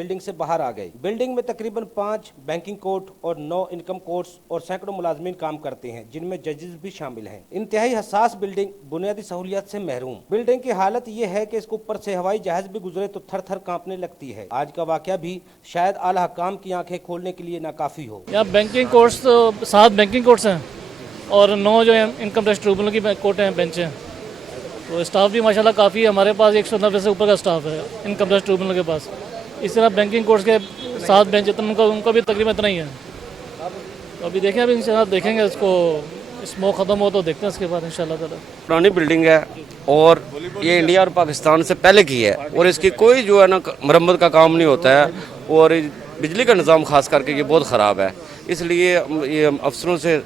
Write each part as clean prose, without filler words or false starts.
Building से बाहर आ गए। बिल्डिंग में तकरीबन 5 बैंकिंग कोर्ट और 9 इनकम कोर्ट्स और सैकड़ों मुलाजमीन काम करते हैं, जिनमें जजेस भी शामिल हैं। इंतहाई हसास बिल्डिंग, बुनियादी सहूलियात से महरूम। बिल्डिंग की हालत ये है कि इसके ऊपर से हवाई जहाज भी गुजरे तो थर थर कांपने लगती है। आज का वाकया भी शायद आला हकाम की आंखें खोलने के लिए नाकाफी हो। यहाँ बैंकिंग कोर्ट्स तो 7 बैंकिंग कोर्ट्स हैं और 9 जो है इनकम टैक्स ट्रिब्यूनल की कोर्ट हैं, बेंच हैं। तो स्टाफ भी माशाल्लाह काफ़ी है। हमारे पास 190 से ऊपर का स्टाफ है इनकम टैक्स ट्रिब्यूनल के पास। इस तरह बैंकिंग कोर्ट्स के 7 बेंच इतना उनका भी तकरीबन इतना ही है। तो अभी देखें, अभी इंशाल्लाह देखेंगे इसको, स्मोक ख़त्म हो तो देखते हैं इसके बाद इंशाल्लाह ताला। पुरानी बिल्डिंग है और ये इंडिया और पाकिस्तान से पहले की है और इसकी कोई जो है ना मरम्मत का काम नहीं होता है और बिजली का निज़ाम खास करके ये बहुत ख़राब है। इसलिए ये अफसरों से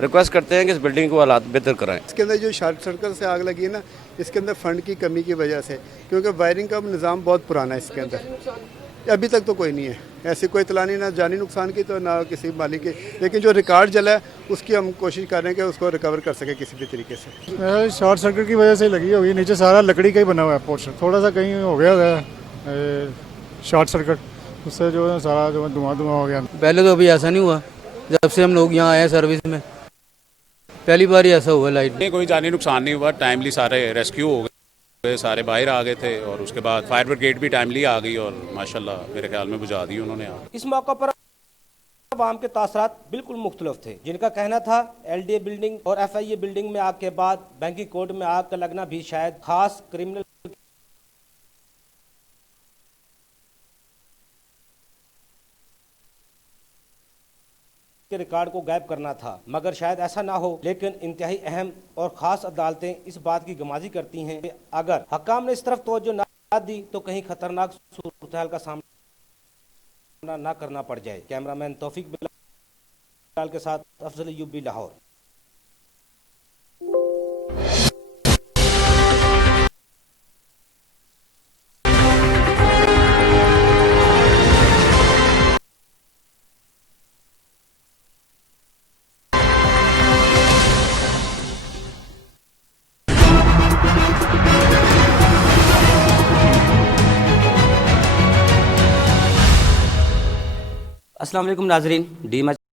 रिक्वेस्ट करते हैं कि इस बिल्डिंग को हालात बेहतर कराएं। इसके अंदर जो शॉर्ट सर्किट से आग लगी है ना, इसके अंदर फंड की कमी की वजह से, क्योंकि वायरिंग का निज़ाम बहुत पुराना है इसके अंदर। अभी तक तो कोई नहीं है, ऐसी कोई इतला नहीं, ना जानी नुकसान की तो ना किसी माली की। लेकिन जो रिकॉर्ड जला है उसकी हम कोशिश कर रहे हैं कि उसको रिकवर कर सके किसी भी तरीके से। शॉर्ट सर्किट की वजह से लगी होगी। नीचे सारा लकड़ी का ही बना हुआ है पोर्शन, थोड़ा सा कहीं हो गया है शॉर्ट सर्किट, उससे जो है सारा जो धुआं हो गया। पहले तो अभी ऐसा नहीं हुआ, जब से हम लोग यहाँ आए सर्विस में पहली बार ही ऐसा हुआ। लाइट नहीं, कोई जानी नुकसान नहीं हुआ। टाइमली सारे रेस्क्यू हो गए, सारे बाहर आ गए थे और उसके बाद फायर ब्रिगेड भी टाइमली आ गई और माशाल्लाह मेरे ख्याल में बुझा दी उन्होंने। इस मौका पर आवाम के तासरात बिल्कुल मुख्तलिफ थे। जिनका कहना था LDA बिल्डिंग और FIA बिल्डिंग में आग के बाद बैंकिंग कोर्ट में आग का लगना भी शायद खास क्रिमिनल के रिकॉर्ड को गायब करना था, मगर शायद ऐसा ना हो। लेकिन इंतहाई अहम और खास अदालतें इस बात की गमाजी करती हैं कि अगर हकाम ने इस तरफ तवज्जो ना दी तो कहीं खतरनाक सूरत-ए-हाल का सामना ना करना पड़ जाए। कैमरामैन तौफीक बिलाल के साथ अफजल यूबी, लाहौर। अस्सलाम वालेकुम नाजरीन, डी